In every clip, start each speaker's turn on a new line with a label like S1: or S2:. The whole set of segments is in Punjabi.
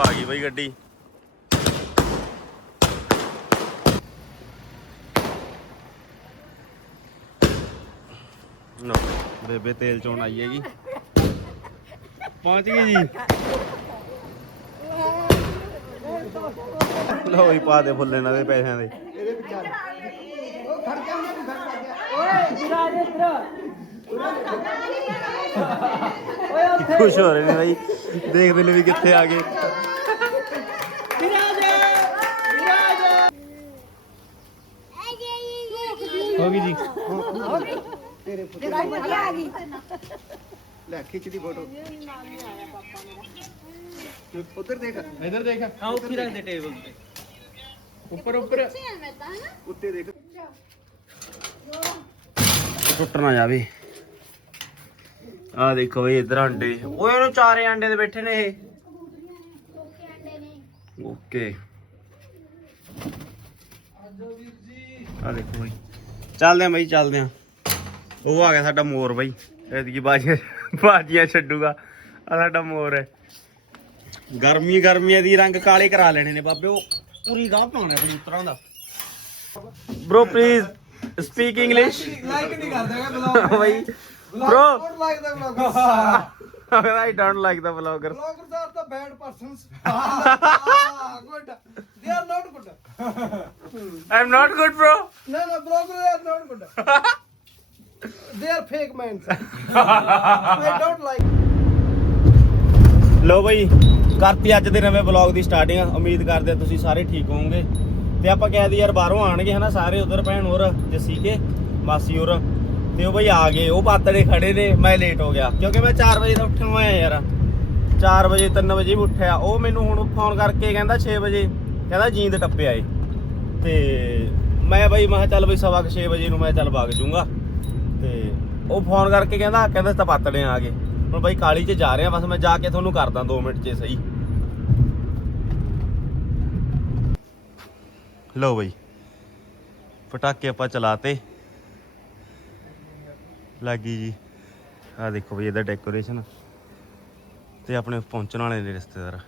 S1: ਉਹ ਆ ਗਈ ਬਈ ਗੱਡੀ। ਲੋ ਬੇਬੇ ਤੇਲ ਚੋਣ ਆਈ ਹੈਗੀ। ਪਹੁੰਚ ਗਈ ਜੀ। ਲੋ ਹੀ ਪਾ ਦੇ ਫੁੱਲੇ ਨਾਲ ਦੇ। ਪੈਸਿਆਂ ਦੇ ਖੁਸ਼ ਹੋ ਰਹੇ ਨੇ ਬਾਈ ਦੇਖਦੇ ਨੇ ਵੀ ਕਿੱਥੇ ਆ ਗਏ ਹੋ ਗਈ ਜੀ
S2: ਲੈ ਖਿੱਚ ਦੀ ਫੋਟੋ ਉਧਰ ਦੇਖ
S3: ਇਧਰ ਦੇਖ ਹਾਂ ਉੱਥੇ ਰੱਖ ਦੇ ਟੇਬਲ ਤੇ ਉੱਪਰ ਉੱਪਰ
S2: ਉੱਤੇ ਦੇਖ
S1: ਟੁੱਟ ਨਾ ਜਾਵੇ ਆ ਦੇਖੋ ਬਈ ਇਧਰ ਅੰਡੇ ਓਏ ਉਹਨੂੰ ਚਾਰੇ ਅੰਡੇ ਦੇ ਬੈਠੇ ਨੇ ਇਹ। ਓਕੇ। ਆ ਦੇਖੋ ਬਈ। ਚੱਲਦੇ ਆ ਬਈ ਚੱਲਦੇ ਆ ਉਹ ਆ ਗਿਆ ਸਾਡਾ ਮੋਰ ਬਈ। ਬਾਜੀਆਂ ਬਾਜੀਆਂ ਛੱਡੂਗਾ। ਆ ਸਾਡਾ ਮੋਰ ਹੈ। ਗਰਮੀ ਗਰਮੀਆਂ ਦੀ ਰੰਗ ਕਾਲੇ ਕਰਾ ਲੈਣੇ ਨੇ ਬਾਬੇ। ਉਹ ਪੂਰੀ ਗਾਹ ਪਾਉਣਾ ਕਬੂਤਰਾਂ ਦਾ। Bro please speak English
S2: like ਨਹੀਂ ਕਰਦਾਗਾ ਬਲੌਗ
S1: ਬਈ bro
S2: like the vlog
S1: I don't like the vloggers.
S2: Vloggers are the bad persons good they are not good
S1: I'm not good, bro.
S2: No, no, bloggers are not good. they are fake men. I don't like.
S1: ਲੋ ਬਈ ਕਰਤੀ ਅੱਜ ਦੇ ਨਵੇਂ ਵਲੌਗ ਦੀ ਸਟਾਰਟਿੰਗ ਉਮੀਦ ਕਰਦੇ ਆ ਤੁਸੀਂ ਸਾਰੇ ਠੀਕ ਹੋਵੋਗੇ ਤੇ ਆਪਾਂ ਕਹਿ ਦੀ ਯਾਰ ਬਾਹਰੋਂ ਆਣਗੇ ਹਨਾ ਸਾਰੇ ਉਧਰ ਭੈਣ ਹੋਰ ਜੱਸੀ ਕੇ ਮਾਸੀ ਹੋਰ ਤੇ ਉਹ ਬਈ ਆ ਗਏ, ਉਹ ਪਾਤੜੇ ਖੜੇ ਨੇ, ਮੈਂ ਲੇਟ ਹੋ ਗਿਆ। ਕਿਉਂਕਿ ਮੈਂ 4 ਵਜੇ ਦਾ ਉੱਠਣ ਹੋਇਆ ਯਾਰ। 4 ਵਜੇ 3 ਵਜੇ ਵੀ ਉੱਠਿਆ। ਉਹ ਮੈਨੂੰ ਹੁਣ ਫੋਨ ਕਰਕੇ ਕਹਿੰਦਾ 6 ਵਜੇ, ਕਹਿੰਦਾ ਜੀਂਦ ਟੱਪਿਆ ਏ। ਤੇ ਮੈਂ ਬਈ, ਮੈਂ ਕਿਹਾ ਚੱਲ ਬਈ ਸਵਾ 6 ਵਜੇ ਨੂੰ ਮੈਂ ਚੱਲ ਵਗ ਜੂੰਗਾ ਤੇ ਉਹ ਫੋਨ ਕਰਕੇ ਕਹਿੰਦਾ ਕਹਿੰਦਾ ਤਾਂ ਪਾਤੜੇ ਆ ਗਏ। ਹੁਣ ਬਈ ਕਾਲੀ 'ਚ ਜਾ ਰਿਹਾ ਬਸ ਮੈਂ ਜਾ ਕੇ ਤੁਹਾਨੂੰ ਕਰਦਾ 2 ਮਿੰਟ 'ਚ ਸਹੀ। ਲਓ ਬਈ, ਪਟਾਕੇ ਆਪਾਂ ਚਲਾਤੇ। ਲੱਗੀ ਜੀ। ਆ ਦੇਖੋ ਬਈ ਇਹਦਾ ਡੈਕੋਰੇਸ਼ਨ ਤੇ ਆਪਣੇ ਪਹੁੰਚਣ ਵਾਲੇ ਨੇ ਰਿਸ਼ਤੇਦਾਰ।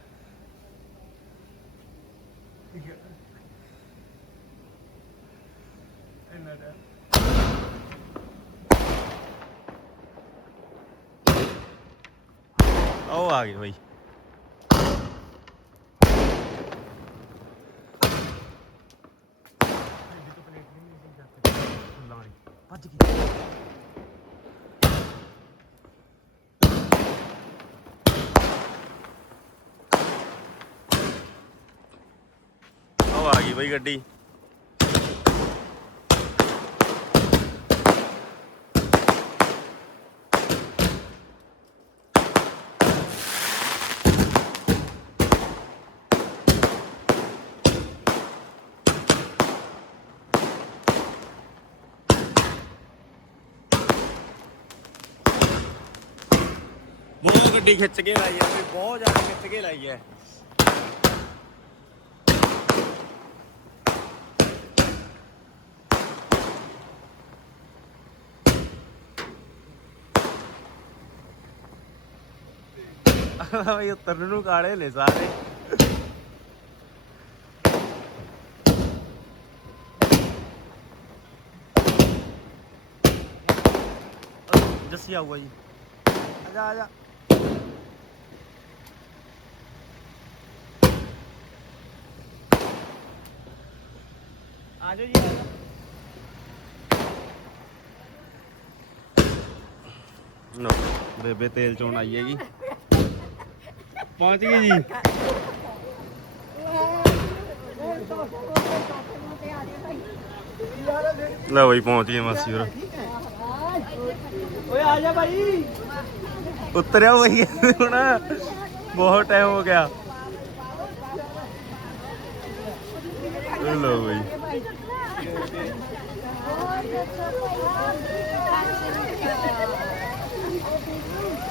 S1: ਉਹ ਆ ਗਏ ਬਈ ਭੱਜ ਗਈ ਉਹ ਆ ਗਈ ਬਈ ਗੱਡੀ। ਬਹੁਤ ਗੱਡੀ ਖਿੱਚ ਕੇ ਲਾਈ ਹੈ ਬਈ ਬਹੁਤ ਜ਼ਿਆਦਾ ਖਿੱਚ ਕੇ ਲਾਈ ਹੈ ਬਈ ਉਤਰਨ ਨੂੰ ਕਾਲੇ ਨੇ ਸਾਰੇ। ਜੱਸੀ ਆਊਗਾ ਜੀ। ਆ ਜਾ ਆ ਜਾ। ਆ ਜਾਓ ਜੀ ਆ ਜਾਓ। ਲੋ ਬੇਬੇ ਤੇਲ ਚੋਣ ਆਈ ਹੈਗੀ। ਪਹੁੰਚ ਗਈ ਜੀ। ਲੈ ਬਈ ਪਹੁੰਚ ਗਏ ਮਾਸੀ ਹੋਰ।
S2: ਓਏ ਆ ਜਾ ਭਾਈ।
S1: ਉਤਰਿਆ ਹੋਈ ਹੁਣ ਬਹੁਤ ਟਾਈਮ ਹੋ ਗਿਆ। ਲੋ ਬਈ।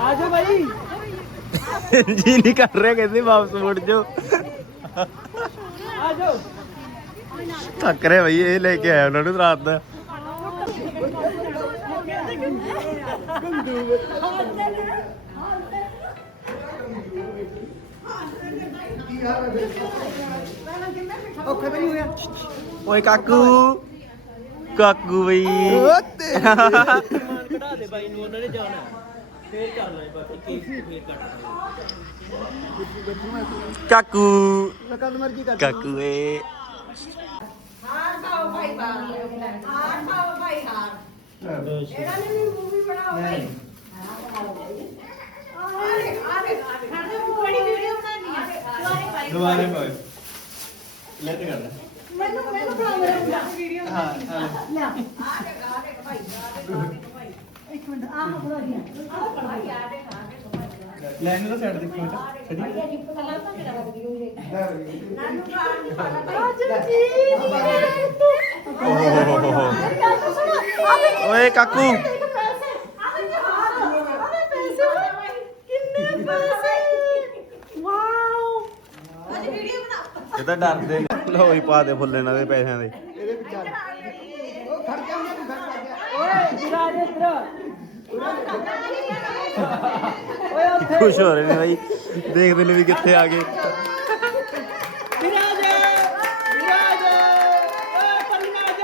S2: ਆਜੋ ਭਾਈ
S1: ਜੀ ਨਹੀਂ ਕਰ ਰਿਹਾ ਕਹਿੰਦੇ ਵਾਪਸ ਮੁੜ ਜਾਓ।
S2: ਆਜੋ।
S1: ਥੱਕ ਰਿਹਾ ਬਈ ਇਹ ਲੈ ਕੇ ਆਇਆ ਉਹਨਾਂ ਨੂੰ ਰਾਤ ਦਾ।
S2: ਔਖਾ ਤਾਂ ਨਹੀਂ ਹੋਇਆ।
S1: ਓਏ ਕਾਕੂ ਕਾਕੂ ਬਈ।
S3: ਕਢਾ ਦੇ ਬਾਈ ਨੂੰ ਉਹਨਾਂ ਨੇ ਜਾਣਾ। ਫੇਰ ਕਰ ਲੈ ਬਾਕੀ ਕੇਸ ਫੇਰ ਕੱਟ
S1: ਕਾਕੂ।
S2: ਕਦ ਮਰਜ਼ੀ ਕਰ
S1: ਕਾਕੂ ਏ।
S4: ਹਾਰ ਖਾਓ ਭਾਈ ਬਾਹਰ ਹਾਰ ਖਾਓ ਭਾਈ ਹਾਰ ਇਹਨਾਂ ਨੇ ਵੀ ਮੂਵੀ ਬਣਾਓ ਭਾਈ ਆਰੇ ਆਰੇ ਖਾਣੇ ਬੜੀ ਵੀਡੀਓ ਬਣਾਉਣੀ ਆ
S1: ਦੁਬਾਰੇ ਪਾਓ ਲੈ। ਤੇ ਕਰ ਲੈ।
S4: ਮੈਨੂੰ ਮੈਨੂੰ ਬਣਾ ਮੇਰਾ ਵੀਡੀਓ ਹਾਂ ਲੈ ਆਰੇ ਆਰੇ ਭਾਈ ਆਰੇ ਭਾਈ। ਇੱਕ ਮਿੰਟ ਆਹ ਬਣਾ ਦਿਆ ਆਹ ਆਰੇ
S1: ਲੈਣ ਦਾ ਸਾਈਡ ਦੇਖੋ
S4: ਭਾਈ ਜੀ ਪਹਿਲਾਂ ਤਾਂ ਮੇਰਾ ਵੀਡੀਓ ਇਹ ਨਾਨੂ ਖਾਣ ਨੂੰ ਪਾਣਾ ਭਾਈ
S1: ਓਏ ਕਾਕੂ ਇਹ ਤਾਂ ਡਰਦੇ ਨੇ। ਲੋ ਹੀ ਪਾ ਦੇ ਫੁੱਲੇ ਇਹਨਾਂ ਦੇ ਪੈਸਿਆਂ ਦੇ।
S2: ਇਹਦੇ ਵਿਚਾਰ
S1: ਖੁਸ਼ ਹੋ ਰਹੇ ਨੇ ਬਾਈ। ਦੇਖਦੇ ਨੇ ਵੀ ਕਿੱਥੇ ਆ ਗਏ।
S2: ਵਿਰਾਜ ਵਿਰਾਜ ਓਏ ਪਰਿਨਾਜ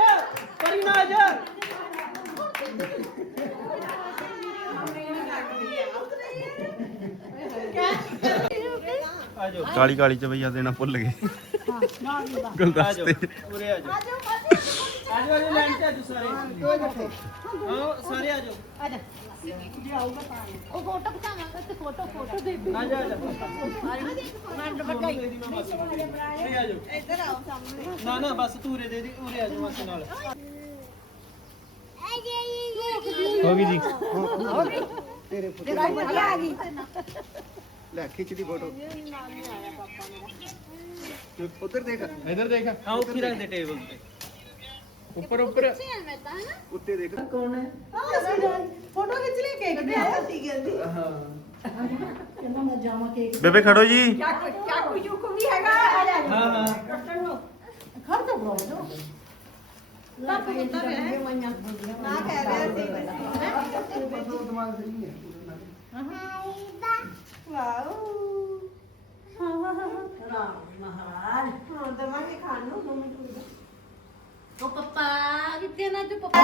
S2: ਪਰਿਨਾਜ
S1: ਕਾਲੀ ਕਾਲੀ ਚ ਬਈਆ ਦੇਣਾ ਭੁੱਲ ਗਏ। ਗੁਲਦਸਤੇ।
S3: ਉਰੇ ਆ ਜਾਓ ਆਜੋ ਆਜੋ ਲੈਣ ਤੇ ਆਜੋ ਸਾਰੇ
S2: ਕੋਈ ਬੈਠੇ
S3: ਹਾਂ ਸਾਰੇ ਆ ਜਾਓ
S4: ਉਹ ਫੋਟੋ ਖਿਚਾਵਾਂਗਾ ਤੇ ਫੋਟੋ ਫੋਟੋ ਦੇ
S3: ਆ ਜਾ ਆ ਜਾ
S4: ਮੰਡ ਬਟਾਈ
S3: ਉਰੇ ਆ ਜਾਓ
S4: ਇੱਧਰ ਆਓ ਸਾਹਮਣੇ
S3: ਨਾ ਨਾ ਬਸ ਤੂੰ ਉਰੇ ਦੇ ਦੀ ਉਰੇ ਆ ਜਾਓ ਮਾਸੀ ਨਾਲ
S1: ਹੋ ਗਈ ਜੀ
S2: ਤੇਰੇ ਪੁੱਤ
S4: ਤੇਰਾ ਵਧੀਆ ਆ ਗਈ
S2: ਲੈ ਖਿੱਚ ਦੀ ਫੋਟੋ ਉਧਰ ਦੇਖ
S1: ਇਧਰ ਦੇਖ
S3: ਹਾਂ ਉੱਥੇ ਰੱਖ ਦੇ ਟੇਬਲ ਤੇ
S1: ਉੱਪਰ ਉੱਪਰ
S2: ਉੱਤੇ ਦੇਖ।
S4: ਫੋਟੋ ਖਿੱਚ ਲੈ ਕੇਕ ਦੇ ਆਤੀ ਗਲਦੀ
S2: ਹਾਂ।
S4: ਕਹਿੰਦਾ ਮੈਂ ਜਾਵਾਂ ਕੇਕ
S1: ਬੇਬੇ ਖੜੋ ਜੀ।
S4: ਚਾਕੂ ਚਾਕੂ ਚੂਕੂ ਵੀ ਹੈਗਾ। ਆ ਜਾ
S3: ਹਾਂ ਹਾਂ।
S4: ਖੜ ਜਾ ਬਰੋ ਜੋ ਤਾਂ ਪੁੱਤਾ ਹੈ ਨਾ ਕਹਿ ਰਿਹਾ ਸੀ
S2: ਫੋਟੋ ਦਿਮਾਗ ਸਹੀ ਹੈ।
S4: ਵਾਓ। ਰਾਮ ਮਹਾਰਾਜ। ਹੁਣ ਦਵਾਂਗੇ ਖਾਣ ਨੂੰ ਦੋ ਮਿੰਟ ਰੁਕ ਉਹ ਪਪਾ ਕਿੱਥੇ ਨਾ ਤੂੰ ਪਪਾ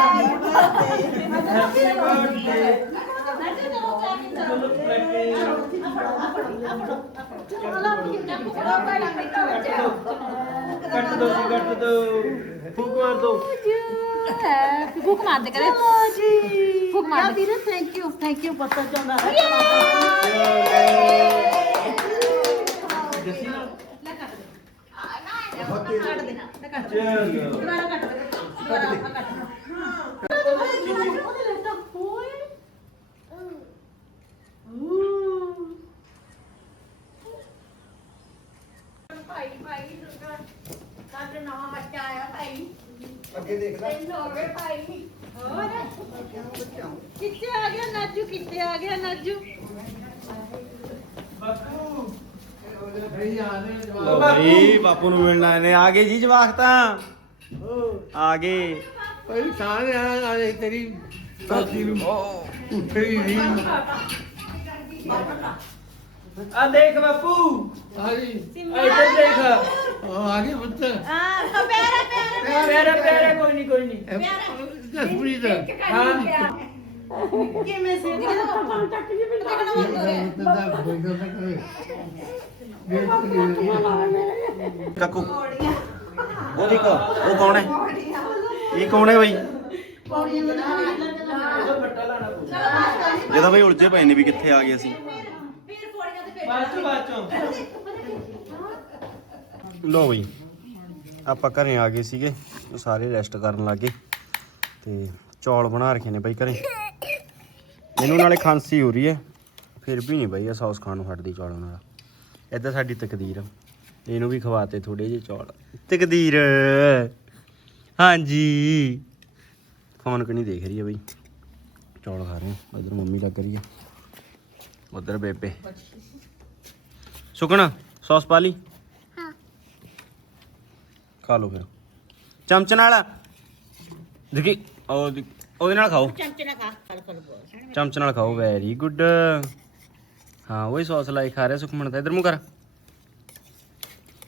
S3: ਕੱਟ ਦੋ ਜੀ ਕੱਟ ਦੋ ਫੂਕ ਮਾਰ ਦੋ
S4: ਫੂਕ ਮਾਰ ਦੇ ਕਰੇ ਫੂਕ ਮਾਰ ਦੇ ਵੀਰੇ ਥੈਂਕ ਯੂ ਥੈਂਕ ਯੂ ਪਤਾ ਚਾਹੁੰਦਾ
S3: ਜੱਸੀ ਨਾਲ
S4: ਦੁਬਾਰਾ ਕੱਟ ਦੇ ਦੁਬਾਰਾ ਆਪਾਂ ਕੱਟ ਉਹਦੇ ਲੈ ਤਾਂ ਹੋਏ ਭਾਈ ਭਾਈ ਦੁਰਗਾ ਸਾਡੇ ਨਵਾਂ ਬੱਚਾ ਆਇਆ ਭਾਈ
S2: ਅੱਗੇ ਦੇਖ ਲੈ
S4: ਤਿੰਨ ਹੋ ਗਏ ਭਾਈ ਹੋਰ ਕਿੱਥੇ ਆ ਗਿਆ ਨਾਜੂ? ਕਿੱਥੇ ਆ ਗਿਆ ਨਾਜੂ?
S1: ਲੋ ਬਈ ਬਾਪੂ ਨੂੰ ਮਿਲਣਾ ਨੇ। ਆ ਗਏ ਜੀ ਜਵਾਕ ਤਾਂ। ਆ ਗਏ।
S2: ਭਾਈ ਸਾਰੇ ਆ ਆ ਤੇਰੀ ਸਾਥੀ ਨੂੰ। ਉੱਠੀ ਨਹੀਂ
S3: ਆ ਦੇਖ ਬਾਪੂ।
S2: ਸਾਰੀ
S3: ਇੱਧਰ ਦੇਖ।
S2: ਆ ਗਏ ਪੁੱਤ।
S4: ਹਾਂ ਪਿਆਰਾ ਪਿਆਰਾ
S3: ਪਿਆਰਾ। ਪਿਆਰਾ ਕੋਈ ਨਹੀਂ ਕੋਈ ਨਹੀਂ
S2: ਜਸਪ੍ਰੀਤ
S3: ਹਾਂ।
S4: ਕਿਵੇਂ ਸੀ ਪਾਪਾ ਟੱਕ ਜੀ ਬਿੰਦ ਦੇਖਣਾ ਬੰਦ ਹੋ ਰਿਹਾ
S2: ਪੁੱਤ ਦਾ ਬੇਗਲ ਨਾ ਕਰੇ
S1: ਕਾਕੂ। ਉਹ ਦੇਖੋ ਉਹ ਕੌਣ ਹੈ? ਇਹ ਕੌਣ ਹੈ ਬਈ? ਜਦੋਂ ਬਈ ਉਲਝੇ ਪਏ ਨੇ ਵੀ ਕਿੱਥੇ ਆ ਗਏ ਅਸੀਂ।
S4: ਫਿਰ ਪੌੜੀਆਂ
S1: ਲੋ ਬਈ, ਆਪਾਂ ਘਰੇ ਆ ਗਏ ਸੀਗੇ ਸਾਰੇ ਰੈਸਟ ਕਰਨ ਲੱਗੇ ਤੇ ਚੌਲ ਬਣਾ ਰੱਖੇ ਨੇ ਬਈ ਘਰੇ। ਮੈਨੂੰ ਨਾਲੇ ਖਾਂਸੀ ਹੋ ਰਹੀ ਹੈ, ਫਿਰ ਵੀ ਨਹੀਂ ਬਈ ਇਹ ਸੌਸ ਖਾਣ ਨੂੰ ਹਟਦੀ ਚੌਲਾਂ ਨਾਲ ਇੱਧਰ ਸਾਡੀ ਤਕਦੀਰ। ਇਹਨੂੰ ਵੀ ਖਵਾਤੇ ਥੋੜੇ ਜਿਹੇ ਚੌਲ। ਤਕਦੀਰ। ਹਾਂਜੀ। ਫੋਨ ਕਣੀ ਦੇਖ ਰਹੀ ਹੈ ਬਈ? ਚੌਲ ਖਾ ਰਹੇ ਉਧਰ ਮੰਮੀ ਲੱਗ ਰਹੀ ਹੈ ਉਧਰ ਬੇਬੇ। ਸੁਕਣਾ ਸੌਸ ਪਾ ਲਈ?
S4: ਹਾਂ।
S1: ਖਾ ਲਓ ਫਿਰ। ਚਮਚ ਨਾਲ। ਦੇਖੀ ਉਹ ਦੇ- ਉਹਦੇ ਨਾਲ ਖਾਓ। ਚਮਚ ਨਾਲ ਖਾਓ। ਵੈਰੀ ਗੁੱਡ ਹਾਂ ਉਹੀ ਸੌਸ ਲਾਈ ਖਾ ਰਿਹਾ ਸੁਖਮਣ ਤਾਂ ਇਧਰ ਮੂੰਹ ਕਰ।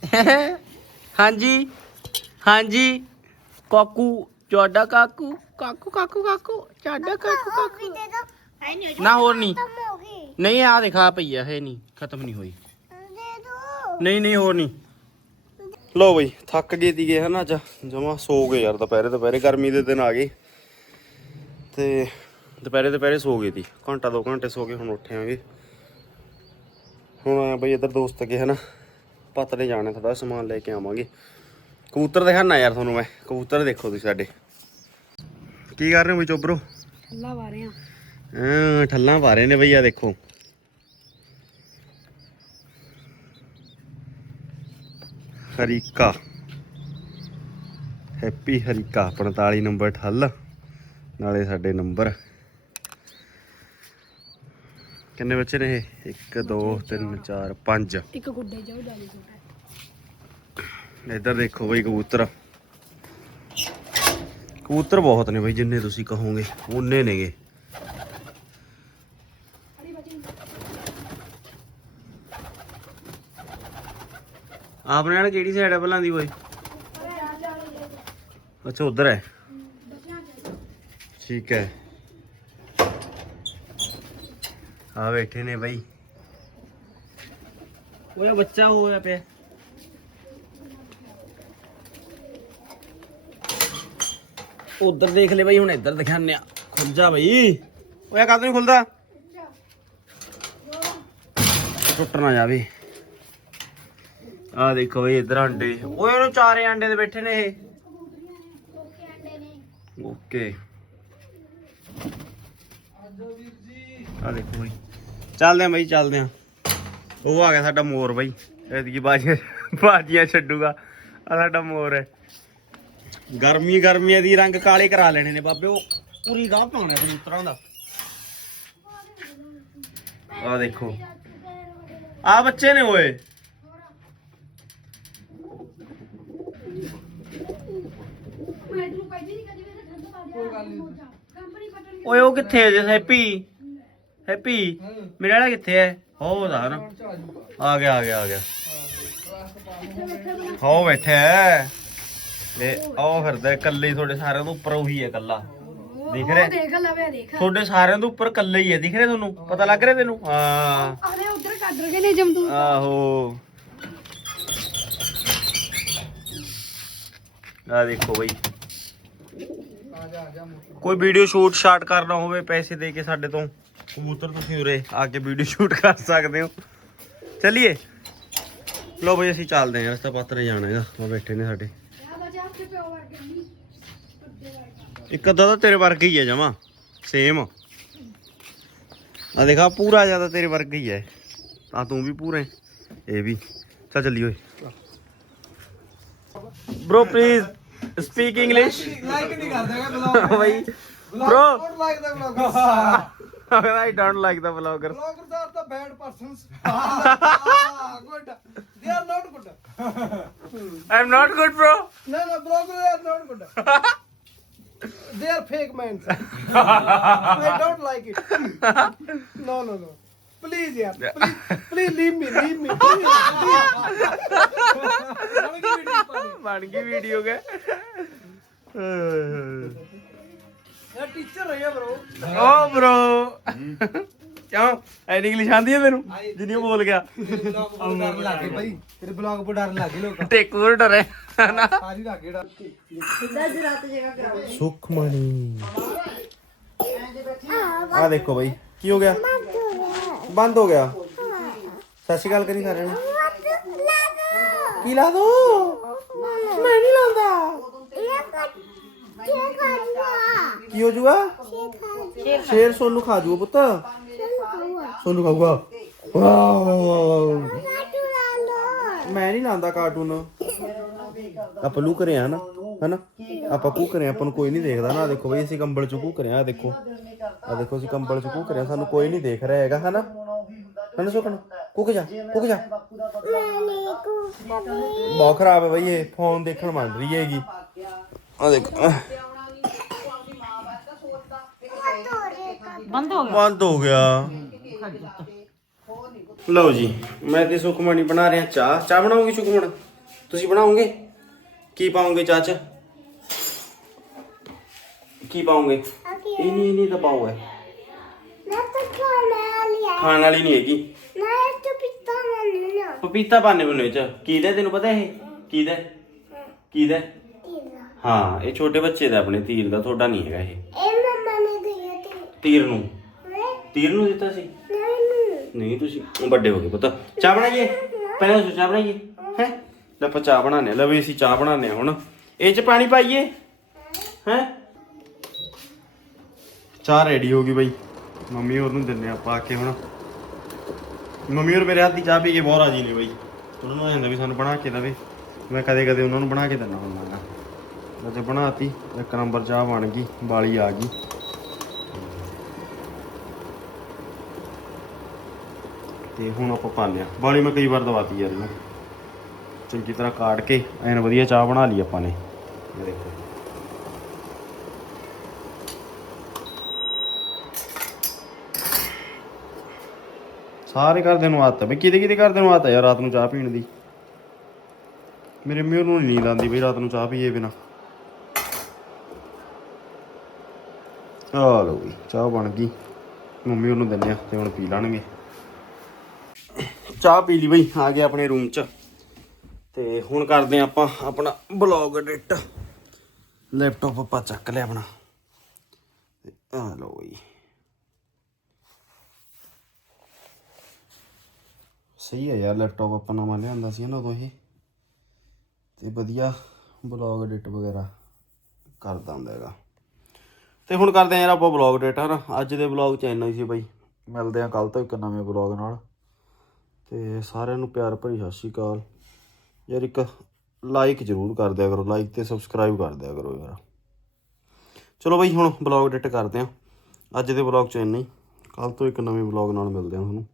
S1: ਹਾਂਜੀ ਹਾਂਜੀ। ਕਾਕੂ ਤੁਹਾਡਾ ਕਾਕੂ। ਕਾਕੂ ਕਾਕੂ ਕਾਕੂ ਤੁਹਾਡਾ ਕਾਕੂ ਕਾਕੂ
S4: ਦੇ ਦੋ।
S1: ਨਾ ਹੋਰ ਨਹੀਂ।
S4: ਖਤਮ ਹੋ ਗਈ।
S1: ਨਹੀਂ ਆ ਦਿਖਾ ਪਈ ਆ ਹੈ ਨਹੀਂ ਖਤਮ ਨਹੀਂ ਹੋਈ।
S4: ਦੇ ਦੋ।
S1: ਨਹੀਂ ਨਹੀਂ ਹੋਰ ਨਹੀਂ। ਲੋ ਬਈ ਥੱਕ ਗਏ ਤੀਗੇ ਹਨਾ ਅੱਜ। ਜਮਾ ਸੋ ਗਏ ਯਾਰ ਦੁਪਹਿਰੇ ਦੁਪਹਿਰੇ। ਗਰਮੀ ਦੇ ਦਿਨ ਆ ਗਏ। ਤੇ ਦੁਪਹਿਰੇ ਦੁਪਹਿਰੇ ਸੋ ਗਏ ਤੀ ਘੰਟਾ ਦੋ ਘੰਟੇ ਸੋ ਕੇ ਹੁਣ ਉੱਠੇ ਆਂਗੇ। ਹੁਣ ਆਇਆ ਬਈ ਇੱਧਰ ਦੋਸਤ ਕੇ ਹਨਾ? ਪਤਲੇ ਜਾਣੇ ਥੋੜਾ ਸਮਾਨ ਲੈ ਕੇ ਆਵਾਂਗੇ। ਕਬੂਤਰ ਦਿਖਾਣਾ ਯਾਰ ਤੁਹਾਨੂੰ ਮੈਂ। ਕਬੂਤਰ ਦੇਖੋ ਤੁਸੀਂ ਸਾਡੇ। ਕੀ ਕਰ ਰਹੇ ਹੋ ਬਈ ਚੋਬਰੋ?
S4: ਅੱਲਾ ਵਾਰਿਆ
S1: ਹਾਂ ਠੱਲਾਂ ਪਾ ਰਹੇ ਨੇ ਬਈ ਆ ਦੇਖੋ। ਹਰੀਕਾ। ਹੈਪੀ ਹਰੀਕਾ 45 ਨੰਬਰ ਠੱਲ। ਨਾਲੇ ਸਾਡੇ ਨੰਬਰ। ਕਿੰਨੇ ਬੱਚੇ ਨੇ ਇਹ? 1 2 3 4 5
S4: ਇੱਕ ਗੁੱਡੇ ਜਾਉ ਜਾਲੀ ਛੋਟਾ
S1: ਇੱਧਰ ਦੇਖੋ ਬਈ ਕਬੂਤਰ। ਕਬੂਤਰ ਬਹੁਤ ਨੇ ਬਈ ਜਿੰਨੇ ਤੁਸੀਂ ਕਹੋਗੇ ਉਨੇ ਨੇਗੇ। ਆਪਣੇ ਨਾਲ ਕਿਹੜੀ ਸਾਈਡ ਹੈ ਭਲਾਂ ਦੀ ਓਏ ਅੱਛਾ ਉਧਰ ਹੈ। ਠੀਕ ਹੈ। ਆ ਬੈਠੇ ਨੇ ਬਾਈ। ਓਏ ਬੱਚਾ ਹੋਇਆ ਪਿਆ। ਉਧਰ ਦੇਖ ਲੈ ਬਾਈ, ਹੁਣ ਇੱਧਰ ਦਿਖਾਉਂਦੇ ਆ। ਖੁੱਲ ਜਾ ਬਾਈ। ਓਏ ਕਦ ਨਹੀਂ ਖੁੱਲਦਾ ਟੁੱਟ ਨਾ ਜਾਵੇ। ਆ ਦੇਖੋ ਬਈ, ਇੱਧਰ ਅੰਡੇ ਓਏ, ਉਹਨੂੰ ਚਾਰੇ ਅੰਡੇ ਦੇ ਬੈਠੇ ਨੇ ਇਹ। ਓਕੇ। ਆ ਦੇਖੋ ਬਈ। ਚੱਲਦੇ ਆ ਬਈ ਚੱਲਦੇ ਆ। ਉਹ ਆ ਗਿਆ ਸਾਡਾ ਮੋਰ ਬਈ। ਐਤਕੀ ਬਾਜੀਆਂ ਬਾਜੀਆਂ ਛੱਡੂਗਾ। ਆ ਸਾਡਾ ਮੋਰ ਹੈ। ਗਰਮੀ ਗਰਮੀਆਂ ਦੀ ਰੰਗ ਕਾਲੇ ਕਰਾ ਲੈਣੇ ਨੇ ਬਾਬੇ। ਉਹ ਪੂਰੀ ਗਾਹ ਪਾਉਣਾ ਕਬੂਤਰਾਂ ਦਾ। ਆ ਦੇਖੋ। ਆ ਬੱਚੇ ਨੇ ਓਏ। ਓਏ ਉਹ ਕਿੱਥੇ ਹੈ ਜੇ ਹੈਪੀ ਹੈਪੀ ਮੇਰੇ ਵਾਲਾ ਕਿੱਥੇ ਹੈ? ਹੋ ਦਾ ਨਾ ਆ ਗਿਆ ਆ ਗਿਆ ਆ ਗਿਆ। ਹੋ ਬੈਠਾ ਹੈ। ਤੇ ਉਹ ਫਿਰਦਾ ਇਕੱਲੇ ਹੀ ਤੁਹਾਡੇ ਸਾਰਿਆਂ ਤੋਂ ਉੱਪਰ ਉਹੀ ਹੈ ਇਕੱਲਾ। ਦਿਖ ਰਿਹਾ?
S4: ਦੇਖ ਲਵੇ ਦੇਖ।
S1: ਤੁਹਾਡੇ ਸਾਰਿਆਂ ਤੋਂ ਉੱਪਰ ਇਕੱਲੇ ਹੀ ਹੈ। ਦਿਖ ਰਿਹਾ ਤੁਹਾਨੂੰ? ਪਤਾ ਲੱਗ ਰਿਹਾ ਤੈਨੂੰ? ਹਾਂ।
S4: ਅਰੇ ਉਧਰ ਕੱਢ ਰਹੇ ਨੇ ਜਮਦੂ
S1: ਆਹੋ। ਆ ਦੇਖੋ ਬਈ। ਕੋਈ ਵੀਡੀਓ ਸ਼ੂਟ ਸ਼ਾਟ ਕਰਨਾ ਹੋਵੇ ਪੈਸੇ ਦੇ ਕੇ ਸਾਡੇ ਤੋਂ। ਕਬੂਤਰ ਤੁਸੀਂ ਉਰੇ ਆ ਕੇ ਵੀਡੀਓ ਸ਼ੂਟ ਕਰ ਸਕਦੇ ਹੋ। ਚੱਲੀਏ। ਲੋ ਬਈ ਅਸੀਂ ਚੱਲਦੇ ਹਾਂ। ਰਸਤਾ ਪਾਤਰੇ ਜਾਣਾ ਹੈਗਾ। ਉਹ ਬੈਠੇ ਨੇ ਸਾਡੇ। ਇੱਕ ਅੱਧਾ ਤਾਂ ਤੇਰੇ ਵਰਗਾ ਹੀ ਹੈ ਜਮਾ। ਸੇਮ ਆ ਦੇਖਾ ਪੂਰਾ ਜ਼ਿਆਦਾ ਤੇਰੇ ਵਰਗਾ ਹੀ ਹੈ। ਆ ਤੂੰ ਵੀ ਪੂਰਾ ਇਹ ਵੀ। ਚੱਲ ਚੱਲੀ ਓਏ। Bro please speak English
S2: like ਨਹੀਂ ਕਰਦੇ ਹੈਗੇ ਬਲੌਗ
S1: ਬਈ
S2: don't like the vlogger
S1: I don't like the
S2: vloggers. Vloggers are the bad persons. good. They are not
S1: good. I'm not good, bro.
S2: No, no, vloggers are not good. they are fake men. I don't like it. No, no, no. Please, yeah. Please, please leave me. Leave me. Please. please.
S1: video. video.
S2: ਯਾਰ ਟੀਚਰ ਰਹੀ ਬ్రో
S1: ਓ ਬ్రో ਕਿਉਂ? ਐ ਇੰਗਲਿਸ਼ ਆਂਦੀ ਹੈ ਤੈਨੂੰ? ਜਿੰਨੀ ਉਹ ਬੋਲ ਗਿਆ।
S2: ਬਲੌਗ ਡਰ ਲੱਗੇ ਭਾਈ। ਤੇਰੇ ਬਲੌਗ ਪਰ ਡਰ ਲੱਗੇ ਲੋਕ
S1: ਟੇਕ ਹੋਰ ਡਰੇ ਨਾ
S2: ਸਾਰੀ ਲੱਗੇ ਡਰ।
S1: ਸੁਖਮਣੀ ਆ ਦੇਖੋ ਬਈ ਕੀ ਹੋ ਗਿਆ? ਬੰਦ ਹੋ ਗਿਆ। ਸਤਿ ਸ਼੍ਰੀ ਅਕਾਲ ਕਰੀ ਸਾਰਿਆਂ ਨੂੰ ਕੀ ਲਾ ਦੋ? ਮੈਂ ਨਹੀਂ ਲਾਉਂਦਾ। ਕੀ ਹੋ ਜੂਗਾ? ਸ਼ੇਰ ਸੋਨੂੰ ਖਾ ਜੂਗਾ ਪੁੱਤ। ਸੋਨੂੰ ਖਾਊਗਾ। ਵਾਓ। ਮੈਂ ਨਹੀਂ ਲਾਂਦਾ ਕਾਰਟੂਨ ਆਪਾਂ ਲੂ ਕਰੇ ਆ ਨਾ ਹਨਾ? ਆਪਾਂ ਕੂ ਕਰੇ ਆਪਾਂ ਨੂੰ ਕੋਈ ਨਹੀਂ ਦੇਖਦਾ ਨਾ। ਦੇਖੋ ਬਈ ਅਸੀਂ ਕੰਬਲ ਚ ਕੂ ਕਰੇ ਆ ਦੇਖੋ। ਆ ਦੇਖੋ ਅਸੀਂ ਕੰਬਲ ਚ ਕੂ ਕਰੇ ਸਾਨੂੰ ਕੋਈ ਨਹੀਂ ਦੇਖ ਰਿਹਾ ਹੈਗਾ ਹਨਾ? ਹਨਾ ਸੁਕਣ ਕੁੱਕ ਜਾ ਕੁੱਕ ਜਾ ਬਹੁਤ ਖਰਾਬ ਹੈ ਬਈ ਇਹ ਫੋਨ ਦੇਖਣ ਮੰਨ ਰਹੀ ਹੈਗੀ। ਆ ਦੇਖੋ।
S3: ਬੰਦ ਹੋ ਗਿਆ?
S1: ਬੰਦ ਹੋ ਗਿਆ। ਲਓ ਜੀ ਮੈਂ ਤੇ ਸੁਖਮਣੀ ਬਣਾ ਰਿਹਾ ਚਾਹ। ਚਾਹ ਬਣਾਓਗੇ ਸੁਖਮਣ ਤੁਸੀਂ ਬਣਾਓਗੇ? ਕੀ ਪਾਓਗੇ ਚਾਹ ਚ? ਕੀ ਪਾਓਗੇ? ਇਹ ਨਹੀਂ ਇਹ ਨਹੀਂ ਤਾਂ ਹੈ ਖਾਣ ਵਾਲੀ ਨਹੀਂ ਹੈਗੀ। ਪਪੀਤਾ ਪਾਣੇ ਬਣੇ ਚ? ਕੀ ਦੇ ਤੈਨੂੰ ਪਤਾ ਇਹ? ਕੀ ਦੇ? ਕੀ ਦੇ? ਹਾਂ ਇਹ ਛੋਟੇ ਬੱਚੇ ਦਾ ਆਪਣੇ ਤੀਰ ਦਾ ਤੁਹਾਡਾ ਨਹੀਂ ਹੈਗਾ ਇਹ। ਤੀਰ ਨੂੰ? ਤੀਰ ਨੂੰ ਦਿੱਤਾ ਸੀ? ਨਹੀਂ ਤੁਸੀਂ ਵੱਡੇ ਹੋ ਗਏ ਪੁੱਤ। ਚਾਹ ਬਣਾਈਏ? ਪਹਿਲਾਂ ਤੁਸੀਂ ਚਾਹ ਬਣਾਈਏ? ਹੈ? ਲੈ ਆਪਾਂ ਚਾਹ ਹਾਂ। ਲੈ ਵੀ ਅਸੀਂ ਚਾਹ ਹਾਂ ਹੁਣ। ਇਹ ਚ ਪਾਣੀ ਪਾਈਏ? ਹੈ? ਚਾਹ ਰੈਡੀ ਹੋ ਗਈ ਬਈ। ਮੰਮੀ ਹੋਰ ਨੂੰ ਦਿੰਨੇ ਆਪਾਂ ਆ ਕੇ ਹੁਣ। ਮੰਮੀ ਹੋਰ ਮੇਰੇ ਹੱਥ ਦੀ ਚਾਹ ਪੀ ਕੇ ਬਹੁਤ ਰਾਜੀ ਨੇ ਬਈ। ਉਹਨਾਂ ਨੂੰ ਕਹਿੰਦਾ ਵੀ ਸਾਨੂੰ ਬਣਾ ਕੇ ਦੇਵੇ। ਮੈਂ ਕਦੇ ਕਦੇ ਉਹਨਾਂ ਨੂੰ ਬਣਾ ਕੇ ਦਿੰਦਾ ਹੁੰਦਾ ਤੇ ਬਣਾਤੀ, ਇੱਕ ਨੰਬਰ ਚਾਹ ਬਣ ਗਈ, ਬਾਲੀ ਆ ਗਈ। ਤੇ ਹੁਣ ਆਪਾਂ ਪਾਉਂਦੇ ਆ ਬਾਲੀ ਮੈਂ ਕਈ ਵਾਰ ਦਵਾਤੀ ਯਾਰ ਇਹਨੂੰ। ਚੰਗੀ ਤਰ੍ਹਾਂ ਕਾਟ ਕੇ, ਐਨ ਵਧੀਆ ਚਾਹ ਬਣਾ ਲਈ ਆਪਾਂ ਨੇ। ਇਹ ਦੇਖੋ। ਸਾਰੇ ਘਰਦਿਆਂ ਨੂੰ ਆਦਤ ਹੈ ਬਈ ਕਿਤੇ ਕਿਤੇ ਘਰਦਿਆਂ ਨੂੰ ਆਦਤ ਹੈ ਯਾਰ ਰਾਤ ਨੂੰ ਚਾਹ ਪੀਣ ਦੀ? ਮੇਰੇ ਮੇਰ ਨੂੰ ਨੀ ਨੀਂਦ ਆਉਂਦੀ ਬਈ, ਰਾਤ ਨੂੰ ਚਾਹ ਪੀਏ ਬਿਨਾ। ਆ ਲਓ ਬਈ ਚਾਹ ਬਣ ਗਈ। ਮੰਮੀ ਉਹਨੂੰ ਦਿੰਦੇ ਆ ਤੇ ਹੁਣ ਪੀ ਲੈਣਗੇ। ਚਾਹ ਪੀ ਲਈ ਬਈ, ਆ ਗਏ ਆਪਣੇ ਰੂਮ 'ਚ। ਤੇ ਹੁਣ ਕਰਦੇ ਆ ਆਪਾਂ ਆਪਣਾ ਬਲੌਗ ਐਡਿਟ ਲੈਪਟਾਪ ਆਪਾਂ ਚੱਕ ਲਿਆ ਆਪਣਾ। ਤੇ ਆ ਲਓ ਬਈ ਸਹੀ ਹੈ ਯਾਰ ਲੈਪਟਾਪ ਆਪਾਂ ਨਵਾਂ ਲਿਆਂਦਾ ਸੀ ਨਾ ਉਦੋਂ ਇਹ। ਤੇ ਵਧੀਆ ਬਲੌਗ ਐਡਿਟ ਵਗੈਰਾ ਕਰਦਾ ਹੁੰਦਾ ਹੈਗਾ। ਤੇ ਹੁਣ ਕਰਦੇ ਆ ਯਾਰ ਆਪਾਂ ਬਲੌਗ ਐਡਿਟ ਹਨਾ? ਅੱਜ ਦੇ ਬਲੌਗ ਚ ਇੰਨਾ ਹੀ ਸੀ ਬਾਈ। ਮਿਲਦੇ ਆ ਕੱਲ ਤੋਂ ਇੱਕ ਨਵੇਂ ਬਲੌਗ ਨਾਲ। ਤੇ ਸਾਰਿਆਂ ਨੂੰ ਪਿਆਰ ਭਰੀ ਸਤਿ ਸ਼੍ਰੀ ਅਕਾਲ। ਯਾਰ ਇੱਕ ਲਾਈਕ ਜ਼ਰੂਰ ਕਰ ਦਿਆ ਕਰੋ ਲਾਈਕ ਤੇ ਸਬਸਕ੍ਰਾਈਬ ਕਰ ਦਿਆ ਕਰੋ ਯਾਰ। ਚਲੋ ਬਾਈ, ਹੁਣ ਬਲੌਗ ਐਡਿਟ ਕਰਦੇ ਆ ਅੱਜ ਦੇ ਬਲੌਗ ਚ ਇੰਨਾ ਹੀ। ਕੱਲ ਤੋਂ ਇੱਕ ਨਵੇਂ ਬਲੌਗ ਨਾਲ ਮਿਲਦੇ ਆ ਤੁਹਾਨੂੰ।